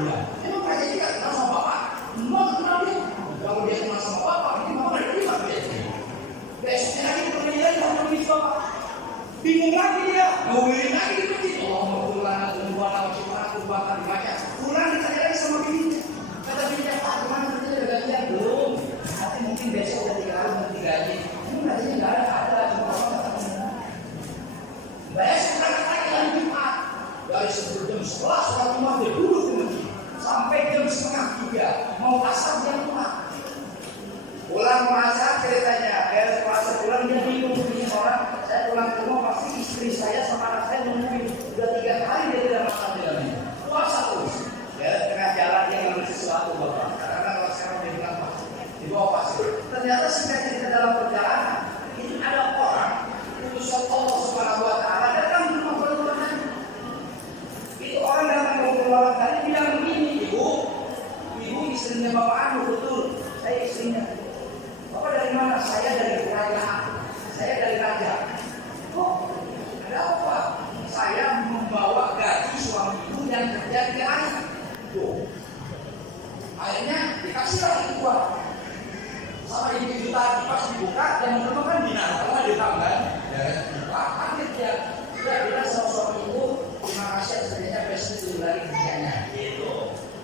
dia. Emang Pak Haji nggak kenal sama bapak? Mau kenal dia? Kalau dia kenal sama bapak, ini bapak dari lima biasanya. Besoknya lagi pemilihan dan pemilih bapak. Bingung lagi dia, mau beli lagi di masjid. Oh, mau pulang, tungguan, wajib aku bakal dibaca. Pulang ditanya lagi sama bininya. Kata bininya, Pak, kemana kerja udah gajian belum? Nanti mungkin besok udah 3 hari nanti gaji. Ini gajinya nggak ada, cuma bapak kata bininya. Besok berangkat lagi hari Jumat. Dari sebelum jam 11 sholat Jumat dia duduk di masjid sampai jam 2:30 mau asar dia pulang. Pulang masa ceritanya, puasa pulang dia bingung begini orang. Saya pulang ke rumah pasti istri saya sama anak saya nungguin. Udah 3 hari dia tidak makan di dalamnya. Puasa terus. Ya tengah jalan dia ngambil sesuatu bapak. Karena kalau sekarang dia bilang pak, dibawa pasir. Ternyata singkat cerita dalam perjalanan itu ada orang utusan Allah Subhanahu Wa Taala datang ke rumah perempuan. Itu orang datang ke rumah perempuan bilang begini, ibu istrinya bapak Anu betul, saya istrinya. Bapak dari mana? Saya dari kerajaan. Saya dari raja. Oh, ada apa? Saya membawa gaji suami ibu yang kerja di kerajaan. Tuh. Akhirnya dikasih lagi uang. Sama ibu tadi pas dibuka dan memang kan dinar. Kalau ditambah, ya buka akhir dia. Sudah bilang sama suami ibu, terima kasih sebenarnya besok itu lagi kerjanya. Gitu.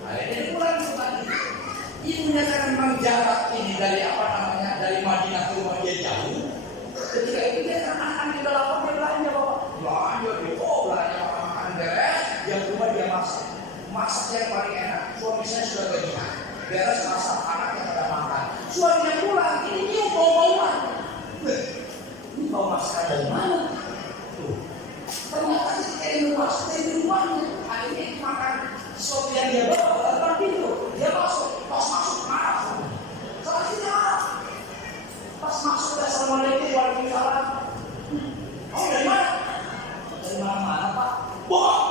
Akhirnya dia pulang lagi. Ibunya kan menjarak ini dari apa namanya, dari Madinah ke rumah dia jauh. Ketika itu dia kan anak-anak udah lapar dia belanja bapak. Belanja makan beres. Yang rumah dia masaknya yang paling enak. Suami saya sudah gajian. Beres masak anaknya pada makan. Suaminya pulang ini nyium bau-bauan. Ini bau masakan dari mana? Tuh. Ternyata dari rumahnya. Akhirnya makan sop yang dia bawa tanpa pintu. Dia masuk, pas masuk marah. Salah sini marah. Pas masuk assalamualaikum waalaikumsalam. Kamu dari mana? Dari mana-mana pak. Bohong.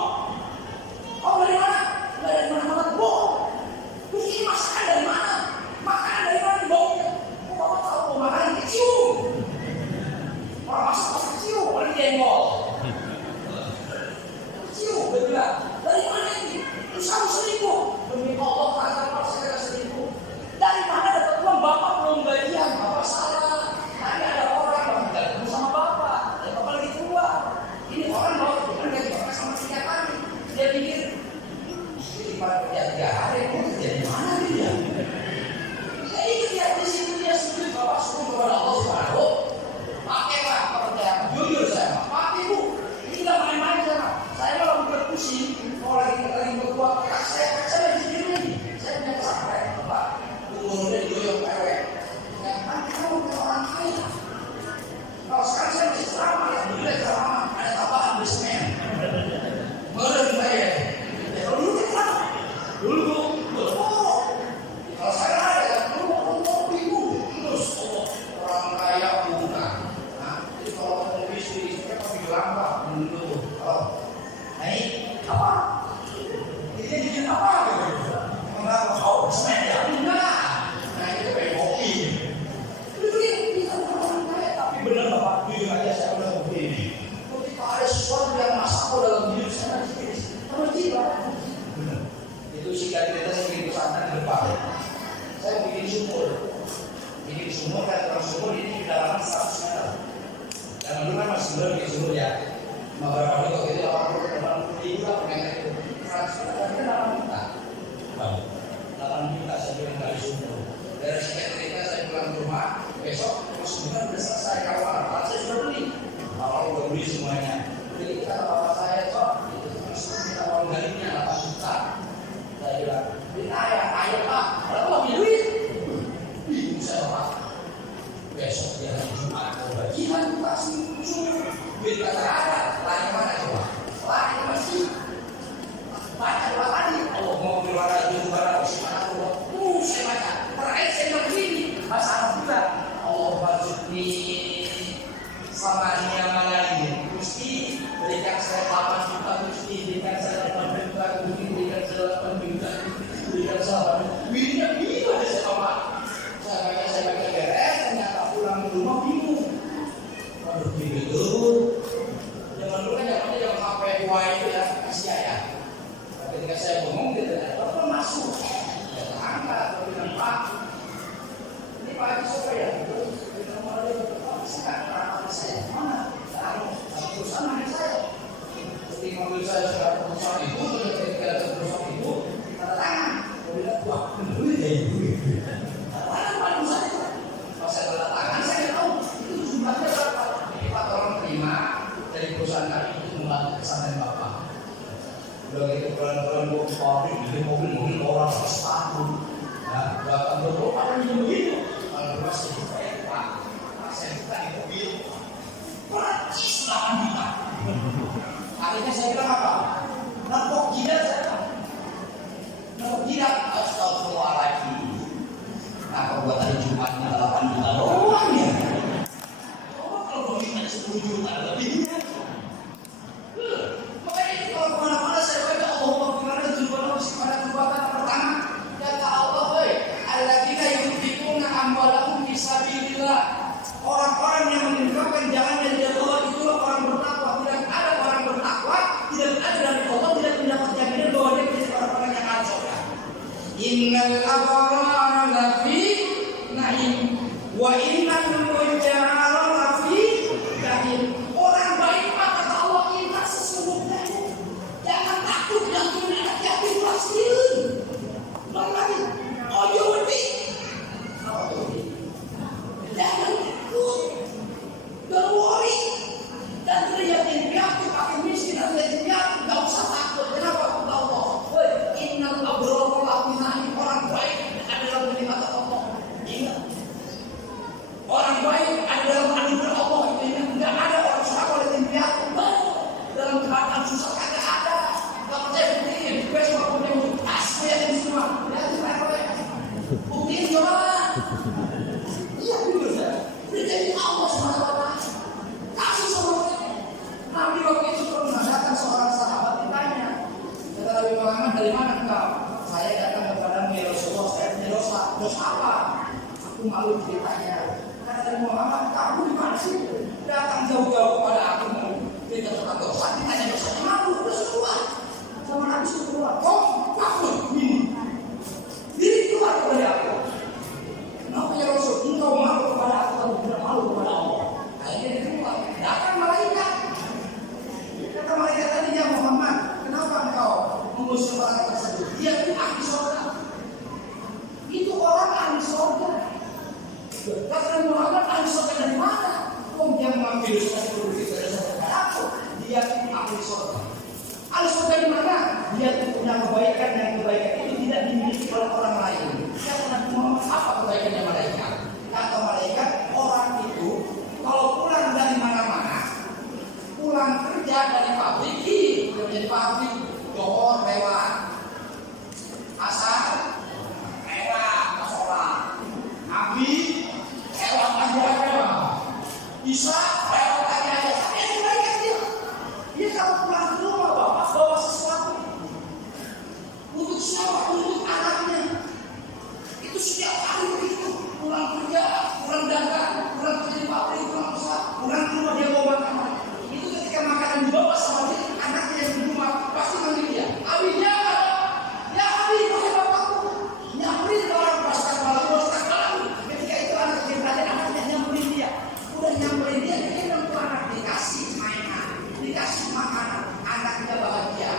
Kamu dari mana? Dari mana-mana bohong. Terus ini masakan dari mana? Makanan dari mana baunya? Kok bapak tahu makanan kecium? Orang masak pas kecium, orang jengkol. Kecium, dia bilang. Dari mana ini? Terus kamu selingkuh. Demi Allah, kata saya selingkuh. Dari mana dapat uang? Bapak belum gajian. Bapak salah. Tadi ada orang yang tidak ketemu sama bapak. Dan bapak lagi keluar. Ini orang bawa bukan gaji bapak sama 3 kali. Dia pikir, ini pada kerja 3 hari. Kok kerja di mana dia? Ya itu dia di situ dia sendiri. Bapak suruh kepada Allah Subhanahu. Pakailah pekerjaan. Jujur saya. Pakai bu. Ini tidak main-main sana. Saya malah bukan pusing. Kalau lagi berbuat saya lagi sendiri lagi. Saya punya sampai bapak. Umurnya digoyong pewek. Yang nanti kamu punya orang kaya. Kalau sekarang saya masih selama, alhamdulillah selama ada tambahan bismen. Meren saya. Kalau dulu kita dulu. Kalau saya ada dulu ibu terus orang kaya bukan. Nah, jadi kalau mau istri saya pasti lambat dulu. Naik apa? Dia bikin apa? Kenapa kau semen ya? Enggak. Nah itu kayak kopi. Itu dia orang kaya. Tapi benar bapak, jujur aja saya udah kopi ini. Ketika ada sesuatu yang masuk dalam hidup saya nanti sama jiwa. Benar. Itu singkat cerita saya bikin pesantren di depan. Saya bikin sumur. Bikin sumur kan kalau sumur ini kedalaman 100 meter. Dan dulu kan masih belum bikin sumur ya. Beberapa itu jadi orang ribu lah pengen itu. Tapi 8 juta. 8 juta saya bilang dari sumur. Dari sekian cerita saya pulang ke rumah. Besok sumur udah selesai. Kalau alat saya sudah beli. Kalau udah beli semuanya. Jadi kata bapak saya kok itu sumur kita mau galinya 8 juta. Saya bilang, beli ayam pak. Kalau nggak punya duit, bingung saya pak. Besok dia hari Jumat mau bagian buka sumur. Duit kata ada. Lari mana coba? Lari ke masjid. Baca doa tadi. pabrik bikin mobil orang sepatu, ya, datang berdoa ada yang begitu. Kalau masih baik Pak, saya buka di mobil, percis 8 juta. Akhirnya saya bilang apa? Nepok jidat saya. Nepok jidat, astagfirullahaladzim. Nah, kalau buat hari Jumatnya 8 juta doang ya. Coba kalau domisnya 10 juta lebih. Makanya itu kalau kemana-mana saya baca Allah bagaimana tujuan pada perbuatan pertama. Kata Allah, alladzina yunfiquna amwalahum fisabilillah. Orang-orang yang menginfakkan jalannya di jalan Allah itu orang bertakwa. Tidak ada orang bertakwa, tidak ada dari Allah tidak mendapat jaminan bahwa dia menjadi orang-orang yang al-soleh. Innal abrara lafi na'im wa innal mujara lafi jahim. Orang baik kata Allah kita sesungguhnya. Jangan takut, jangan hati-hati plastik. Lagi, oh you wedi. Jangan takut, don't worry. Dan terlihatin piatu pakai miskin dan terlihatin piatu, nggak usah takut. Kenapa? Kata Allah, innal abrara lafi na'im. Orang baik ada dalam nikmat Allah. Ingat, orang baik ada dalam anugerah Allah. Ingat, nggak ada orang susah oleh tim piatu. Dalam keadaan susah kagak ada. Nggak percaya buktiin. Besok aku bilang asli ya ini semua. Lihat mereka ya. Buktiin coba. Iya betul ya. Jadi Allah SWT kasih semuanya. Nabi waktu itu pernah datang seorang sahabat ditanya, kata Nabi Muhammad, dari mana engkau? Saya datang kepadamu ya Rasulullah, saya punya dosa. Dosa apa? Aku malu ceritanya. Kata Nabi Muhammad, kamu di mana sih? Datang jauh-jauh kepada aku cerita tentang dosa. Ditanya dosa malu, dosa keluar. Sama Nabi suruh keluar. Kok takut ini? Diri keluar dari aku. Kenapa ya Rasul? Engkau malu kepada aku, kamu tidak malu kepada Allah. Akhirnya dia keluar. Datang malaikat. Kata malaikat tadinya Muhammad, kenapa engkau mengusir orang tersebut? Dia itu ahli surga. Itu orang ahli surga. Kata Muhammad, ahli surga dari mana? Dia mengambil dosa dari aku. Dia itu ahli surga. Ahli surga di mana? Dia itu punya kebaikan dan kebaikan itu tidak dimiliki oleh orang lain. Kata Nabi Muhammad, apa kebaikannya malaikat? Kata malaikat, orang itu kalau pulang dari mana-mana, pulang kerja dari pabrik, dari pabrik, dohor lewat, asar lewat, sholat, nabi lewat aja, bisa lewat aja. Ini malaikat dia. Dia kalau pulang ke rumah bawa sesuatu untuk siapa? Untuk anaknya. Itu setiap hari begitu. Pulang kerja, pulang dagang, pulang kerja di pabrik, pulang usaha, pulang ke rumah dia bawa makanan. Itu ketika makanan dibawa sama dia, anaknya yang di rumah pasti manggil dia. Abi jangan, ya Abi pakai bapakku. Nyamperin orang pasar malam, ketika itu anak kecil tadi anaknya nyamperin dia. Udah nyamperin dia, dia bilang tuh anak dikasih mainan, dikasih makanan, anaknya bahagia.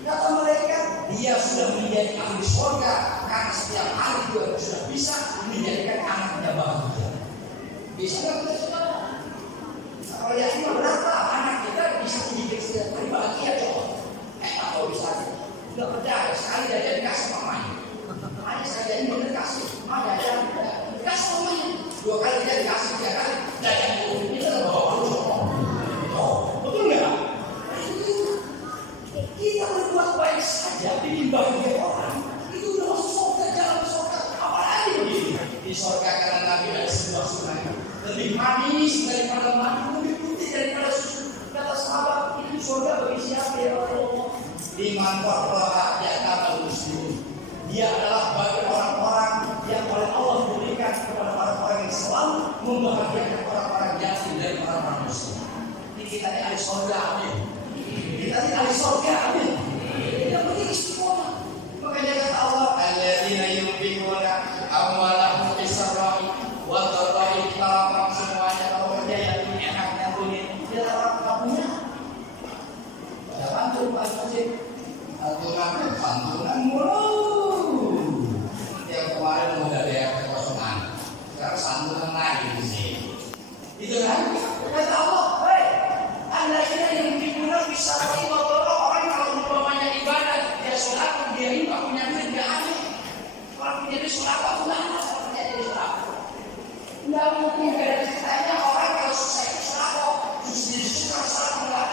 Kata mereka, dia sudah menjadi ahli surga karena setiap hari dia sudah bisa menjadikan anaknya bahagia. Bisa nggak kita saudara? Kalau yang ini berapa anak kita bisa menjadi setiap hari bahagia coba? Atau bisa? Nggak percaya sekali aja dikasih mamanya. Hanya sekali aja dia dikasih, ada aja dikasih mamanya. 2 kali dia dikasih, 3 kali jajan dulu. Itu adalah bawa baru. Oh, betul nggak? Kita berbuat baik saja, bikin bahagia orang, itu udah masuk surga, jalan surga. Apalagi begini? Di surga karena Nabi ada sebuah sungai lebih manis daripada madu, lebih putih daripada susu. Kata sahabat, itu surga bagi siapa ya Allah? Liman qarra'a ya'tabal muslimin. Dia adalah bagi orang-orang yang oleh Allah berikan kepada orang-orang yang selalu membahagiakan orang-orang yatim dari orang-orang muslim. Ini kita di ahli surga, amin. Kita ini ahli surga, amin. Yang penting istiqomah. Makanya kata Allah, alladzina yunfiquna amwalahum fis-sarra'i wa dharra'i. Kita semuanya kalau kerja yang punya haknya punya. Dia orang punya. Pada bantu masjid, santunan mulu. Yang kemarin mau ada yang kekosongan, sekarang santunan lagi di sini. Itu kan? Kata Allah, alladzina yunfiquna fis-sarra'i wa dharra'i. Orang kalau umpamanya ibadah dia sholat dia ini nggak punya duit, dia aneh. Kalau punya duit sedekah itu nggak ada seperti jadi sedekah. Nggak mungkin ada ceritanya orang kalau susah itu sedekah, justru kalau sedekah.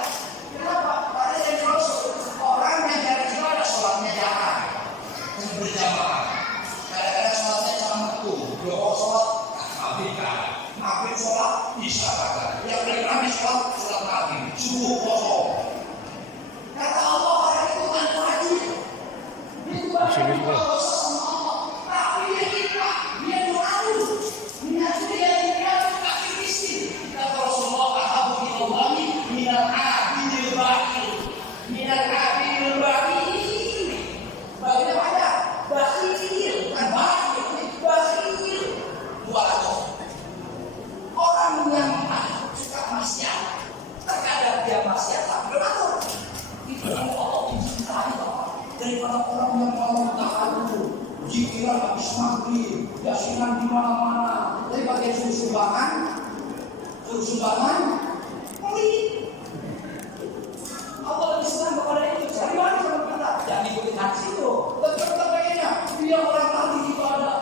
Kenapa? Karena yang Rasul orang yang dari ibadah sholatnya jarang, berjamaah. Kadang-kadang sholatnya cuma waktu, dua sholat maghrib sholat isya kata. Yang paling ramai sholat maghrib, subuh kosong. Kata Allah orang itu kan wajib. Itu orang dosa sama Allah. Tapi dia kita, dia doalu. Dia tapi miskin. Kata Rasulullah, ahabu ilallahi minal abidil bakhil. Minal abidil bakhil. Bakhil apa ya? Bakhil, kan bakhil. Bakhil. Walau orang yang suka maksiat, terkadang dia maksiat tapi beratur. Itu yang Allah mencintai daripada orang yang mau tahajud, zikiran habis maghrib, yasinan di mana-mana, daripada yang suruh sumbangan, pelit. Allah lebih senang kepada itu. Cari mana sama kita? Jangan ikutin hadis itu. Tetap baiknya dia orang ahli ibadah.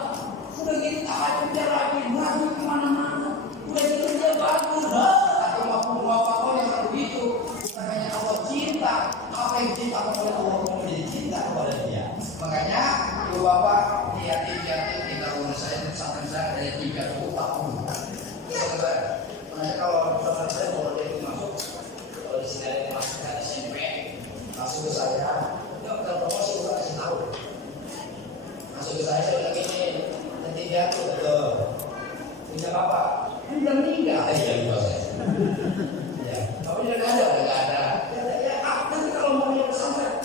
Udah gitu tahajudnya rajin, maju kemana-mana. Udah gitu dia bagus. Atau bapak-bapak yang begitu. Bukan hanya Allah cinta, apa yang cinta kepada Allah menjadi cinta kepada dia. Makanya ibu bapak yatim-yatim kita urus saya pesantren saya dari 30 tahun. Makanya kalau pesantren saya kalau dia itu masuk, kalau di sini ada masuk ke SMP, masuk ke saya, dia udah promosi udah kasih tahu. Masuk ke saya udah gini. Tiga tuh betul. Bisa apa? Kan belum meninggal. Iya lupa saya. Ya, tapi udah nggak ada. Ya, nanti kalau mau yang pesantren,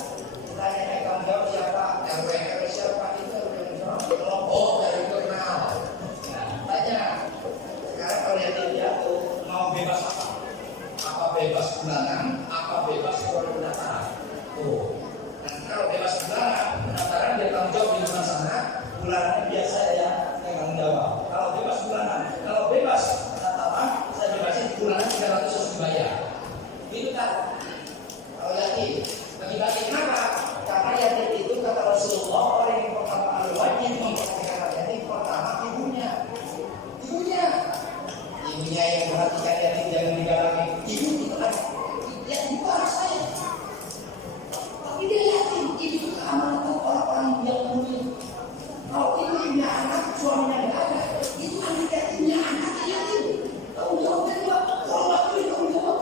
tanya kamu jawab siapa, RW siapa itu yang kelompok dari kenal. Nah, tanya. Sekarang kalau dia tuh mau bebas apa? Apa bebas bulanan? Apa bebas pendaftaran? Tuh. Dan kalau bebas bulanan, pendaftaran dia tanggung jawab di luar sana. Bulanan biasa ya yang jawab. Kalau bebas bulanan, kalau bebas pendaftaran, saya bebasin bulanan 300 harus dibayar. Itu kan. Kalau yatim, bagi-bagi kenapa? Karena yatim itu kata Rasulullah orang yang pertama kali wajib memperhatikan yatim pertama ibunya. Ibunya yang perhatikan yatim jangan digalangi. Ibu itu kan yatim itu anak saya. Tapi dia yatim, ibu itu amanah orang-orang yang mulia. Kalau itu punya anak, suaminya nggak ada, itu anak yatimnya anak yatim. Tanggung jawabnya juga, kalau nggak boleh tanggung jawab.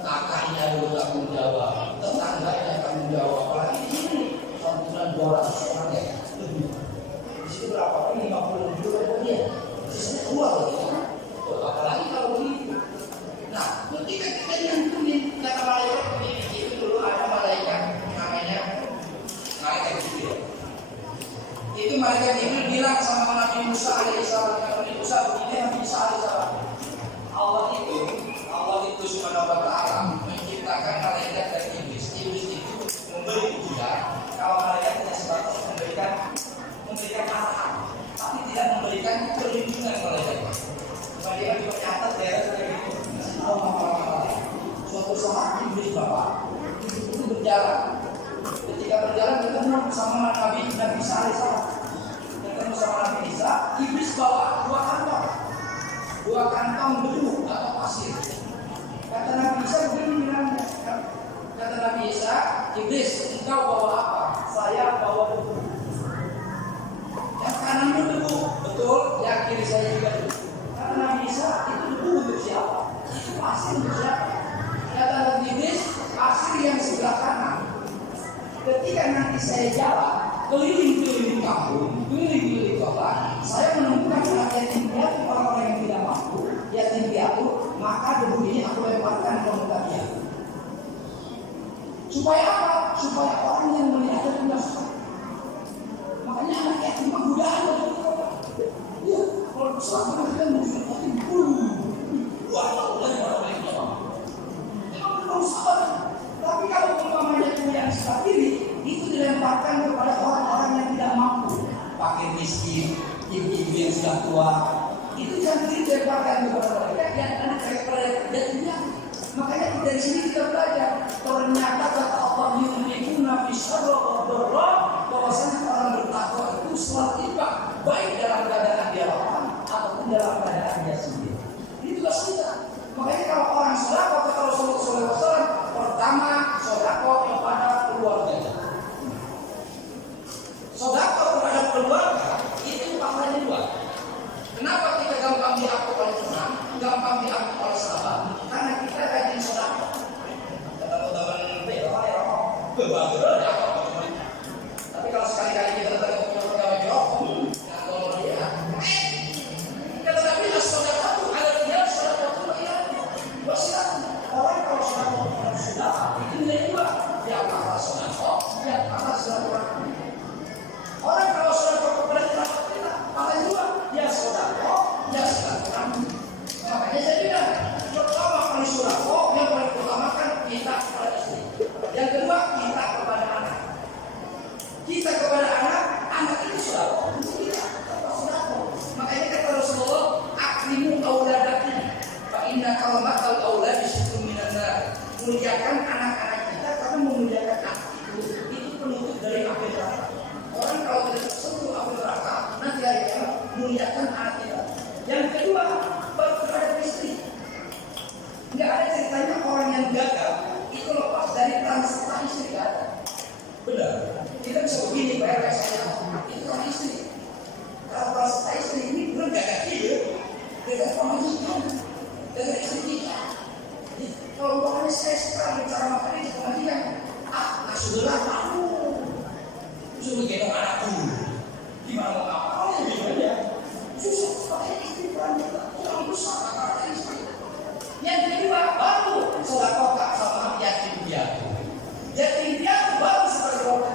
Kakaknya dulu tanggung jawab, tetangganya tanggung jawab. Apalagi di sini, 1 bulan 200 orang ya. Di sini berapa? 50 juta rupiah. Sisanya keluar lagi. Apalagi kalau begitu. Nah, ketika kita nyantumin kata malaikat itu dulu ada malaikat namanya malaikat Jibril. Itu malaikat Jibril bilang sama Nabi Musa alaihissalam, Nabi Musa begini, Nabi Musa alaihissalam. Allah itu subhanahu wa ta'ala menciptakan malaikat dan iblis. Iblis itu memberi ujian. Kalau malaikat hanya sebatas memberikan arahan, tapi tidak memberikan perlindungan malaikat. Malaikat juga catat daerah seperti itu. Kasih tahu apa-apa. Suatu saat iblis bapak itu berjalan. Ketika berjalan ketemu sama Nabi Isa alaihissalam. Ketemu sama Nabi Isa, iblis bawa 2 kantong debu atau pasir. Kata Nabi Isa begini bilangnya. Kata Nabi Isa, iblis engkau bawa apa? Saya bawa debu. Yang kananmu debu, betul? Yang kiri saya juga debu. Kata Nabi Isa, itu debu untuk siapa? Itu pasir untuk siapa? Kata Nabi Iblis, pasir yang sebelah kanan. Ketika nanti saya jalan keliling-keliling kampung, keliling-keliling kota, saya menemukan anak yatim piatu, orang-orang yang tidak mampu, yatim piatu, maka debu ini aku lemparkan ke muka dia. Supaya apa? Supaya orang yang melihat itu tidak suka. Makanya anak yatim godaan dari kota. Ya, kalau selama kita menunjukkan yatim, wah, dari orang yang tidak mampu. Memang belum sabar. Tapi kalau umpamanya yang seperti ini, itu dilemparkan kepada orang-orang yang tidak mampu, fakir miskin, ibu-ibu yang sudah tua, itu jangan dilemparkan kepada mereka yang anak mereka yatimnya. Makanya dari sini kita belajar ternyata kata Allah yu'minuna fi syarri wa dharra silaturahmi. Orang kalau sedekah kepada kerabat kita, maka juga ya sedekah, ya silaturahmi. Makanya saya bilang, pertama kali sedekah yang paling utamakan kita kepada istri. Yang kedua kita kepada anak. Kita kepada anak itu sedekah untuk kita. Makanya kata Rasulullah, akrimu auladakum fa inna karamatal auladi sitrun minan nar. Muliakan anak-anak kita karena memuliakan anak itu penutup dari api neraka. Orang kalau tidak tersentuh api neraka, nanti hari kiamat muliakan anak kita. Yang kedua, baru kepada istri. Enggak ada ceritanya orang yang gagal itu lepas dari transaksi istri, enggak ada. Benar. Kita bisa begini bayar saya itu kan istri. Kalau transaksi istri ini benar gagal hidup, gagal pemajikan, gagal istri kita. Kalau bukannya saya sekarang bicara makan itu pemajikan, sudah aku suruh gendong anakku. Gimana mau apa? Oh ya gimana? Susah pakai istri peran kita, kurang besar kata istri. Yang kedua baru sedekah sama yatim piatu. Yatim piatu baru sebagai orang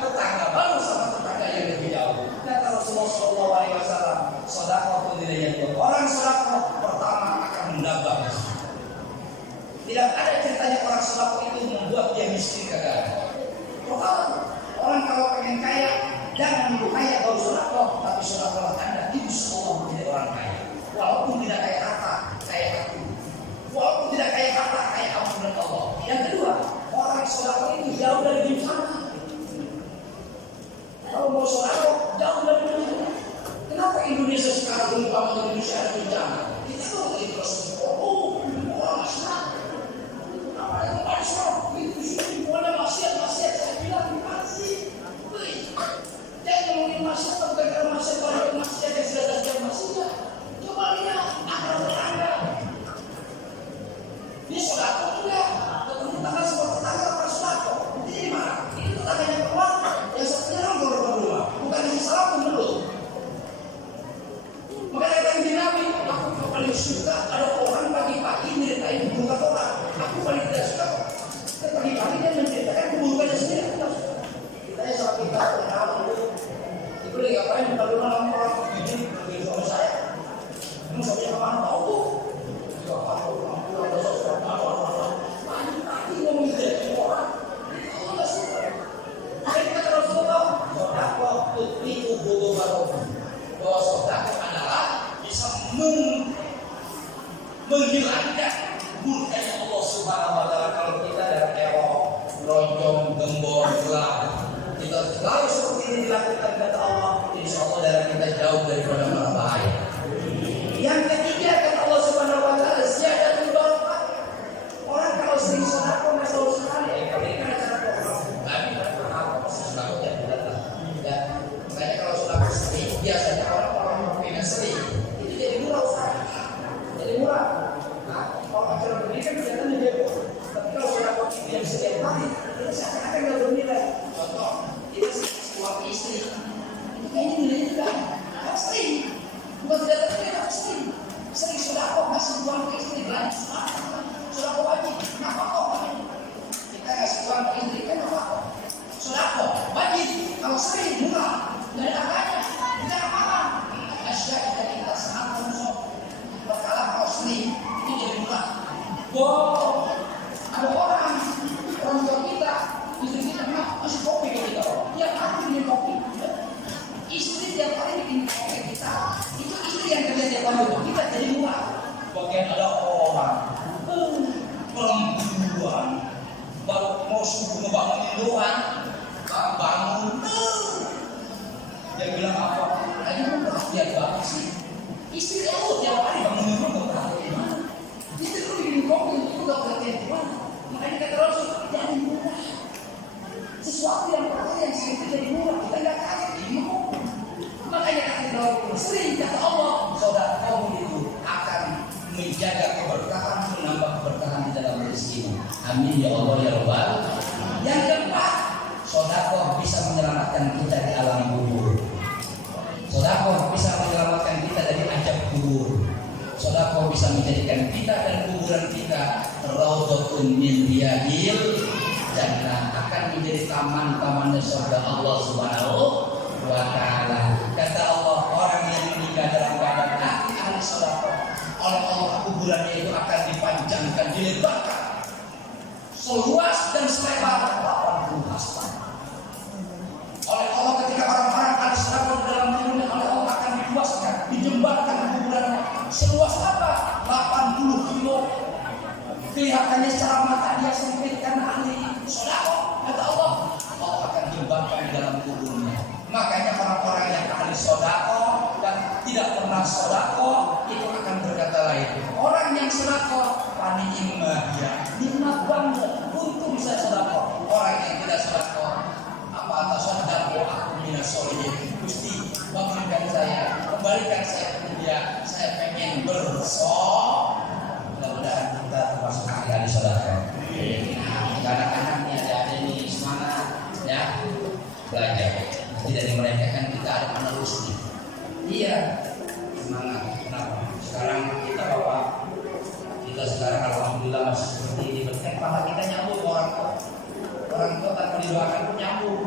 tetangga baru sama tetangga yang lebih jauh. Kata Rasulullah SAW, sedekah pun tidak yang orang sedekah pertama akan menambah. Tidak ada ceritanya orang sedekah itu membuat dia miskin kagak. Pertama, orang kalau pengen kaya jangan dulu kaya baru sedekah, tapi sedekah Anda insya Allah menjadi orang kaya. Walaupun tidak kaya harta, kaya hati. Walaupun tidak kaya harta, kaya ampunan Allah. Yang kedua, orang sedekah itu jauh dari bencana. Kalau mau sedekah jauh dari bencana. Kenapa Indonesia sekarang berubah Indonesia ada bencana? Kita tahu dari proses orang masyarakat. Apa yang masyarakat itu sudah boleh maksiat saya bilang masih. Jangan ngomongin maksiat atau gara-gara maksiat kalau maksiat yang sudah terjadi maksiat. Coba lihat akal tetangga. Ini sedekah enggak? Ketemu tetangga semua tetangga apa sedekah? Ini di mana? Ini tetangganya keluarga. Yang satunya orang rumah. Bukan yang salah pun belum. Makanya kata Nabi, aku paling suka ada orang pagi-pagi nyeritain keburukan orang. Aku paling tidak suka. Pagi-pagi dia menceritakan keburukannya sendiri. Kita sama kita kenalan dulu. Itu dia ngapain kita dulu nama orang begini begitu sama saya. Kamu sampai kemana tahu tuh? Tidak tahu. Aku ada sesuatu apa? Pagi-pagi ngomong jadi orang. Itu nggak suka. Jadi kita terus tahu. Sedekah itu bodoh baru. Bahwa sedekah adalah bisa menghilangkan murkanya Allah Subhanahu wa taala kalau kita dalam error, lonjong, gembor, gelap. Kita selalu seperti ini dilakukan kata Allah, insya Allah darah kita jauh daripada berbahaya. Yang ketiga kata Allah Subhanahu wa taala, ziyadatul barakah. Orang kalau sering sedekah nggak tahu sekali. Kalau ini kan acara program, tapi apa masih sedekah ya tidak lah. Ya, makanya kalau sedekah sering, biasanya orang pengen sering itu jadi murah Ustaz. Jadi murah. Nah, kalau acara begini kan kelihatannya heboh. Tapi kalau sedekah yang setiap hari, itu seakan-akan nggak bernilai. Contoh, kita suami istri, kayaknya nilainya juga sering. Bukan tidak terkena sering. Sering sedekah kasih uang ke istri banyak. Sedekah wajib, kenapa kok? Kita kasih uang ke istri kan apa kok? Sedekah wajib. Kalau sering murah, nggak ada harganya. Kita apa? Asyik kita sangat konsum. Berkala kalau sering itu jadi murah. Wow, ada orang tua kita, istri kita masih kopi ke kita. Tiap hari bikin kopi. Istri tiap hari bikin kopi kita. Itu istri yang kerja tiap hari untuk kita jadi murah. Bagian ada orang perempuan baru mau subuh ngebangunin doang, bangun. Dia bilang apa? Ayo perhatian banget sih. Istri aku tiap hari bangunin doang perhatian. Istri lu bikin kopi itu gak perhatian gimana? Makanya kata Rasul jangan murah. Sesuatu yang perhatian sedikit jadi murah. Kita gak kaget ini mau. Makanya kata Rasul sering kata Allah, saudara kamu itu akan menjaga keberkahan, menambah keberkahan di dalam rezeki. Amin ya Allah ya Rabbal. Yang keempat, sedekah bisa menyelamatkan kita di alam kubur. Sedekah bisa menyelamatkan kita dari azab kubur. Sedekah bisa menjadikan kita dan kuburan kita raudhatun min riyadil jannah, akan menjadi taman-tamannya surga Allah Subhanahu wa Ta'ala. Kata Allah, orang yang meninggal dalam keadaan ahli sedekah, oleh Allah kuburannya itu akan dipanjangkan, dilebarkan seluas dan selebar 80 hasta. Oleh Allah ketika orang-orang ahli sedekah di dalam kuburan, oleh Allah akan diluaskan, dijembatkan kuburannya seluas apa? 80 kilo. Kelihatannya secara mata dia sempit karena ahli sedekah. Kata Allah, Allah akan jembatkan di dalam kuburnya. Makanya orang-orang yang ahli sedekah dan tidak pernah sedekah itu akan berkata lain. Orang yang sedekah paniknya dia nikmat banget, untung bisa sedekah. Orang yang tidak sedekah, apa atas sedekah aku minas solihin. Gusti, bangunkan saya, kembalikan saya ke dunia. Saya pengen bersedekah. Mudah-mudahan kita termasuk ahli sedekah. Anak-anaknya ada ini semangat ya belajar. Nanti dari mereka kan kita ada penerusnya. Iya, semangat. Kenapa? Sekarang kita bapak, kita sekarang alhamdulillah masih seperti ini. Berarti pahala kita nyambung orang tua. Orang tua tanpa didoakan pun nyambung.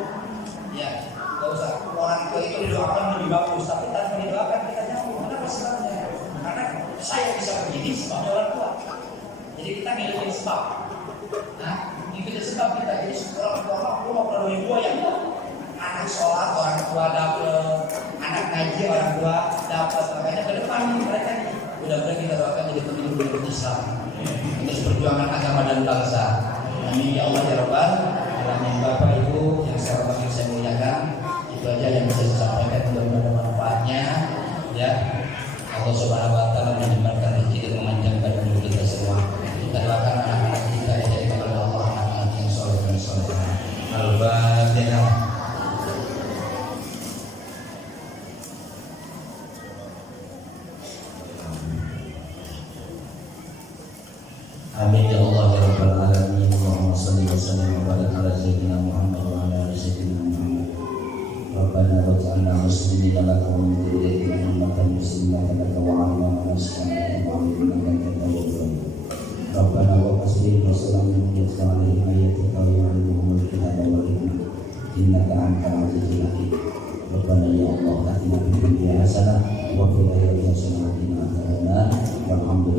Ya, nggak usah. Orang tua itu didoakan lebih bagus, tapi tanpa didoakan kita nyambung. Kenapa sebabnya? Karena saya bisa begini sebabnya orang tua. Jadi kita ngikutin sebab. Nah, ngikutin sebab kita. Jadi orang tua aku mau perdoain gua ya. Anak sholat orang tua dapat, anak ngaji orang tua dapat. Makanya ke depan mereka nih, mudah-mudahan kita doakan jadi pemimpin Islam untuk perjuangan agama dan bangsa. Amin ya Allah ya Rabbal alamin. Bapak Ibu yang saya hormati, saya muliakan, itu aja yang bisa saya sampaikan. Mudah-mudahan manfaatnya ya. Allah Subhanahu wa Ta'ala menyebarkan rezeki dan memanjangkan umur kita semua. Kita doakan anak-anak kita yang jadi kepada Allah, anak-anak yang soleh dan solehah. Al-Fatihah. Amin ya Allah ya Rabbal alamin. Allahumma shalli wa sallim wa barik ala sayyidina Muhammad wa ala ali sayyidina Muhammad. Rabbana waj'alna muslimina laka wa min dhurriyyatina ummatan muslimatan laka wa arina nasta'inu wa innaka antat tawwabur rahim. Rabbana wa qasri wa salamun alaihim ayatika wa yu'allimuhumul kitaba wal hikmah innaka antal azizul hakim. Rabbana ya Allah atina fid dunya hasanah wa fil akhirati hasanah wa qina adzabannar. Walhamdulillah.